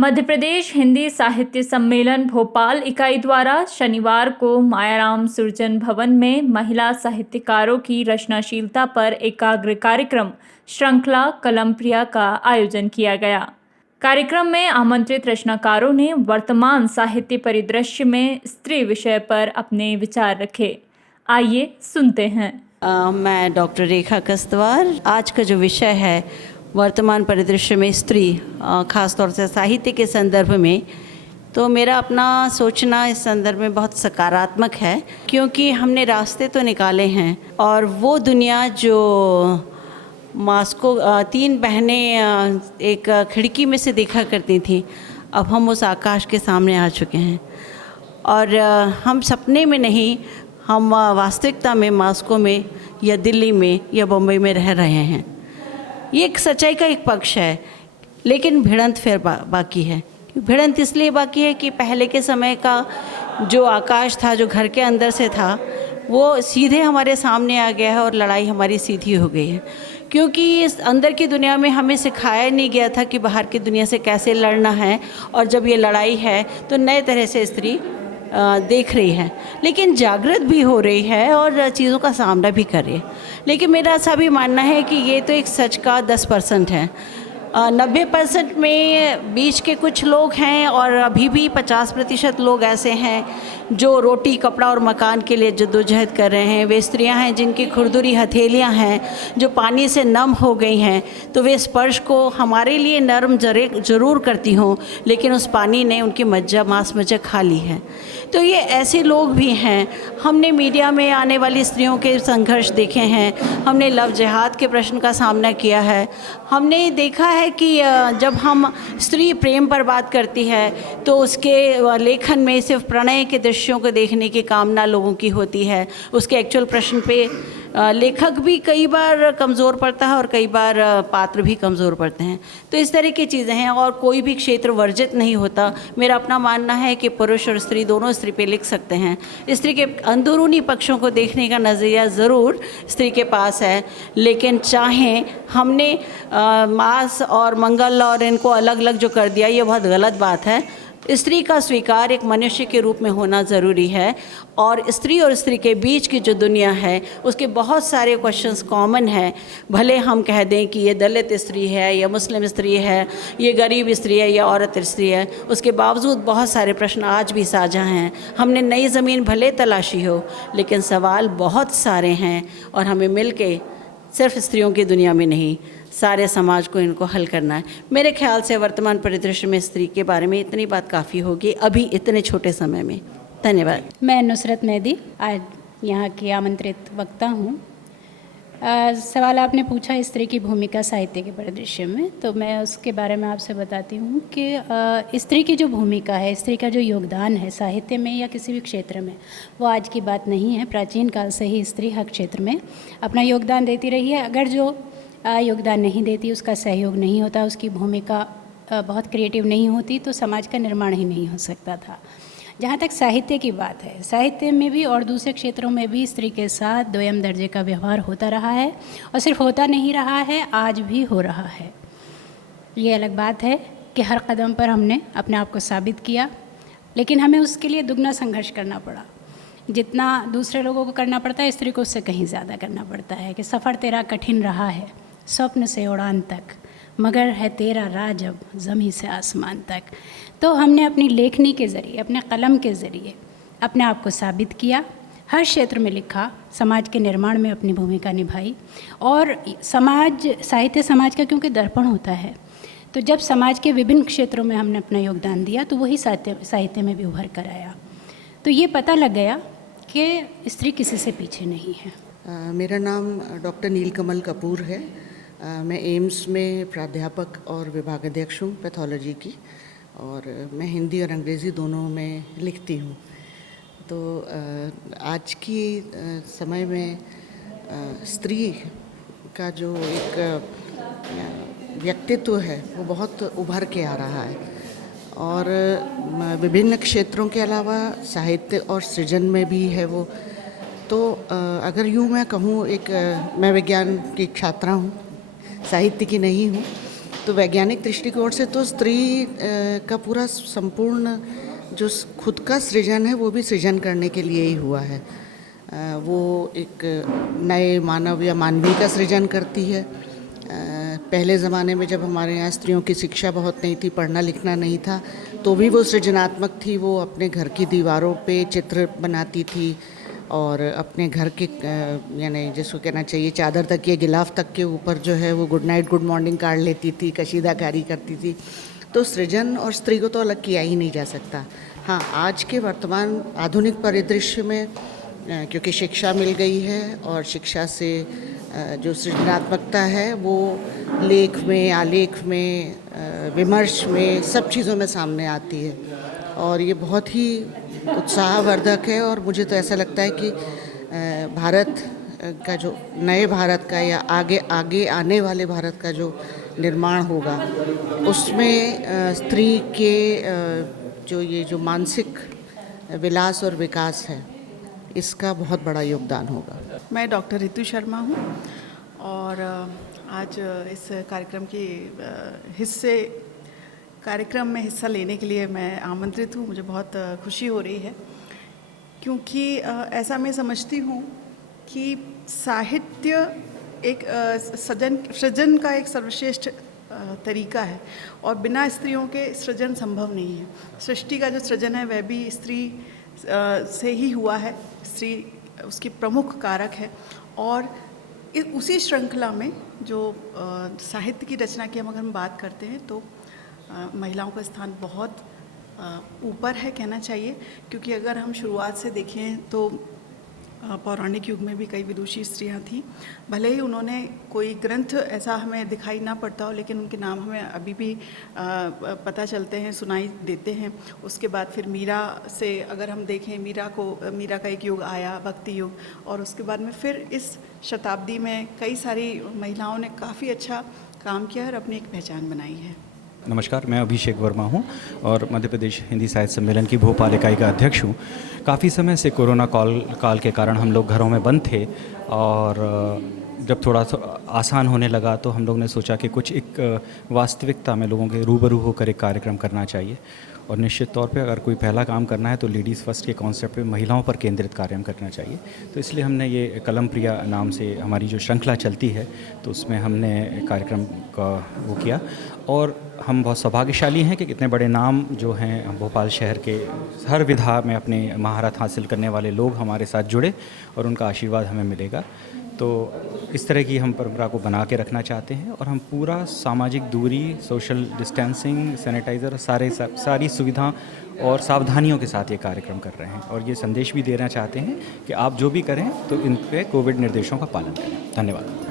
मध्य प्रदेश हिंदी साहित्य सम्मेलन भोपाल इकाई द्वारा शनिवार को मायाराम सुरजन भवन में महिला साहित्यकारों की रचनाशीलता पर एकाग्र कार्यक्रम श्रृंखला कलम प्रिया का आयोजन किया गया। कार्यक्रम में आमंत्रित रचनाकारों ने वर्तमान साहित्य परिदृश्य में स्त्री विषय पर अपने विचार रखे। आइए सुनते हैं। मैं डॉक्टर रेखा कस्तवार। आज का जो विषय है वर्तमान परिदृश्य में स्त्री, ख़ास तौर से साहित्य के संदर्भ में, तो मेरा अपना सोचना इस संदर्भ में बहुत सकारात्मक है, क्योंकि हमने रास्ते तो निकाले हैं और वो दुनिया जो मास्को 3 बहनें एक खिड़की में से देखा करती थीं, अब हम उस आकाश के सामने आ चुके हैं और हम सपने में नहीं, हम वास्तविकता में मास्को में या दिल्ली में या बम्बई में रह रहे हैं। ये एक सच्चाई का एक पक्ष है, लेकिन भिड़ंत फिर बाकी है। भिड़ंत इसलिए बाकी है कि पहले के समय का जो आकाश था, जो घर के अंदर से था, वो सीधे हमारे सामने आ गया है और लड़ाई हमारी सीधी हो गई है, क्योंकि इस अंदर की दुनिया में हमें सिखाया नहीं गया था कि बाहर की दुनिया से कैसे लड़ना है। और जब ये लड़ाई है तो नए तरह से स्त्री देख रही है, लेकिन जागृत भी हो रही है और चीज़ों का सामना भी कर रही है। लेकिन मेरा ऐसा भी मानना है कि ये तो एक सच का 10% है। 90% में बीच के कुछ लोग हैं और अभी भी 50% लोग ऐसे हैं जो रोटी, कपड़ा और मकान के लिए जद्दोजहद कर रहे हैं। वे स्त्रियां हैं जिनकी खुरदुरी हथेलियां हैं जो पानी से नम हो गई हैं, तो वे स्पर्श को हमारे लिए नरम ज़रूर करती हों, लेकिन उस पानी ने उनकी मांस मज्जा खा ली है। तो ये ऐसे लोग भी हैं। हमने मीडिया में आने वाली स्त्रियों के संघर्ष देखे हैं, हमने लव जिहाद के प्रश्न का सामना किया है। हमने देखा है कि जब हम स्त्री प्रेम पर बात करती है तो उसके लेखन में सिर्फ प्रणय के दृश्यों को देखने की कामना लोगों की होती है। उसके एक्चुअल प्रश्न पे लेखक भी कई बार कमज़ोर पड़ता है और कई बार पात्र भी कमज़ोर पड़ते हैं। तो इस तरह की चीज़ें हैं और कोई भी क्षेत्र वर्जित नहीं होता। मेरा अपना मानना है कि पुरुष और स्त्री दोनों स्त्री पे लिख सकते हैं। स्त्री के अंदरूनी पक्षों को देखने का नज़रिया ज़रूर स्त्री के पास है, लेकिन चाहें हमने मांस और मंगल और इनको अलग अलग जो कर दिया, ये बहुत गलत बात है। स्त्री का स्वीकार एक मनुष्य के रूप में होना ज़रूरी है और स्त्री के बीच की जो दुनिया है उसके बहुत सारे क्वेश्चंस कॉमन है। भले हम कह दें कि ये दलित स्त्री है या मुस्लिम स्त्री है, ये गरीब स्त्री है या औरत स्त्री है, उसके बावजूद बहुत सारे प्रश्न आज भी साझा हैं। हमने नई ज़मीन भले तलाशी हो, लेकिन सवाल बहुत सारे हैं और हमें मिल के सिर्फ स्त्रियों की दुनिया में नहीं, सारे समाज को इनको हल करना है। मेरे ख्याल से वर्तमान परिदृश्य में स्त्री के बारे में इतनी बात काफ़ी होगी अभी इतने छोटे समय में। धन्यवाद। मैं नुसरत मेहदी, आज यहाँ की आमंत्रित वक्ता हूँ। सवाल आपने पूछा स्त्री की भूमिका साहित्य के परिदृश्य में, तो मैं उसके बारे में आपसे बताती हूँ कि स्त्री की जो भूमिका है, स्त्री का जो योगदान है साहित्य में या किसी भी क्षेत्र में, वो आज की बात नहीं है। प्राचीन काल से ही स्त्री हर क्षेत्र में अपना योगदान देती रही है। अगर जो योगदान नहीं देती, उसका सहयोग नहीं होता, उसकी भूमिका बहुत क्रिएटिव नहीं होती, तो समाज का निर्माण ही नहीं हो सकता था। जहाँ तक साहित्य की बात है, साहित्य में भी और दूसरे क्षेत्रों में भी स्त्री के साथ दोयम दर्जे का व्यवहार होता रहा है और सिर्फ होता नहीं रहा है, आज भी हो रहा है। ये अलग बात है कि हर कदम पर हमने अपने आप को साबित किया, लेकिन हमें उसके लिए दुगना संघर्ष करना पड़ा। जितना दूसरे लोगों को करना पड़ता है, स्त्री को उससे कहीं ज़्यादा करना पड़ता है। कि सफ़र तेरा कठिन रहा है स्वप्न से उड़ान तक, मगर है तेरा राज अब ज़मीं से आसमान तक। तो हमने अपनी लेखनी के ज़रिए, अपने कलम के ज़रिए अपने आप को साबित किया, हर क्षेत्र में लिखा, समाज के निर्माण में अपनी भूमिका निभाई। और साहित्य समाज का क्योंकि दर्पण होता है, तो जब समाज के विभिन्न क्षेत्रों में हमने अपना योगदान दिया तो वही साहित्य में भी उभर कर आया। तो ये पता लग गया कि स्त्री किसी से पीछे नहीं है। मेरा नाम डॉक्टर नीलकमल कपूर है। मैं एम्स में प्राध्यापक और विभागाध्यक्ष हूँ पैथोलॉजी की, और मैं हिंदी और अंग्रेज़ी दोनों में लिखती हूँ। तो आज की समय में स्त्री का जो एक व्यक्तित्व है वो बहुत उभर के आ रहा है और विभिन्न क्षेत्रों के अलावा साहित्य और सृजन में भी है वो। तो अगर यूँ मैं कहूँ, मैं विज्ञान की छात्रा हूँ, साहित्य की नहीं हूँ, तो वैज्ञानिक दृष्टिकोण से तो स्त्री का पूरा संपूर्ण जो खुद का सृजन है वो भी सृजन करने के लिए ही हुआ है। वो एक नए मानव या मानवी का सृजन करती है। पहले ज़माने में जब हमारे यहाँ स्त्रियों की शिक्षा बहुत नहीं थी, पढ़ना लिखना नहीं था, तो भी वो सृजनात्मक थी। वो अपने घर की दीवारों पे चित्र बनाती थी और अपने घर के यानी जिसको कहना चाहिए चादर तक या गिलाफ तक के ऊपर जो है वो गुड नाइट गुड मॉर्निंग काट लेती थी, कशीदाकारी करती थी। तो सृजन और स्त्री को तो अलग किया ही नहीं जा सकता। हाँ, आज के वर्तमान आधुनिक परिदृश्य में क्योंकि शिक्षा मिल गई है और शिक्षा से जो सृजनात्मकता है वो लेख में, आलेख में, विमर्श में, सब चीज़ों में सामने आती है और ये बहुत ही उत्साहवर्धक है। और मुझे तो ऐसा लगता है कि भारत का जो नए भारत का या आगे आने वाले भारत का जो निर्माण होगा उसमें स्त्री के जो मानसिक विलास और विकास है इसका बहुत बड़ा योगदान होगा। मैं डॉक्टर रितु शर्मा हूँ और आज इस कार्यक्रम में हिस्सा लेने के लिए मैं आमंत्रित हूँ। मुझे बहुत खुशी हो रही है क्योंकि ऐसा मैं समझती हूँ कि साहित्य एक सृजन का एक सर्वश्रेष्ठ तरीका है और बिना स्त्रियों के सृजन संभव नहीं है। सृष्टि का जो सृजन है वह भी स्त्री से ही हुआ है। स्त्री उसकी प्रमुख कारक है और उसी श्रृंखला में जो साहित्य की रचना की अगर हम बात करते हैं तो महिलाओं का स्थान बहुत ऊपर है कहना चाहिए। क्योंकि अगर हम शुरुआत से देखें तो पौराणिक युग में भी कई विदुषी स्त्रियां थीं। भले ही उन्होंने कोई ग्रंथ ऐसा हमें दिखाई ना पड़ता हो, लेकिन उनके नाम हमें अभी भी पता चलते हैं, सुनाई देते हैं। उसके बाद फिर मीरा से अगर हम देखें, मीरा का एक युग आया, भक्ति युग, और उसके बाद में फिर इस शताब्दी में कई सारी महिलाओं ने काफ़ी अच्छा काम किया और अपनी एक पहचान बनाई है। नमस्कार, मैं अभिषेक वर्मा हूं और मध्य प्रदेश हिंदी साहित्य सम्मेलन की भोपाल इकाई का अध्यक्ष हूं। काफ़ी समय से कोरोना काल के कारण हम लोग घरों में बंद थे और जब थोड़ा आसान होने लगा तो हम लोग ने सोचा कि कुछ एक वास्तविकता में लोगों के रूबरू होकर एक कार्यक्रम करना चाहिए। और निश्चित तौर पे अगर कोई पहला काम करना है तो लेडीज़ फर्स्ट के कॉन्सेप्ट पे महिलाओं पर केंद्रित कार्य करना चाहिए। तो इसलिए हमने ये कलम प्रिया नाम से हमारी जो श्रृंखला चलती है तो उसमें हमने कार्यक्रम का वो किया। और हम बहुत सौभाग्यशाली हैं कि कितने बड़े नाम जो हैं भोपाल शहर के हर विधा में अपने महारत हासिल करने वाले लोग हमारे साथ जुड़े और उनका आशीर्वाद हमें मिलेगा। तो इस तरह की हम परंपरा को बना के रखना चाहते हैं और हम पूरा सामाजिक दूरी, सोशल डिस्टेंसिंग, सैनिटाइज़र, सारी सुविधा और सावधानियों के साथ ये कार्यक्रम कर रहे हैं और ये संदेश भी देना चाहते हैं कि आप जो भी करें तो इन पे कोविड निर्देशों का पालन करें। धन्यवाद।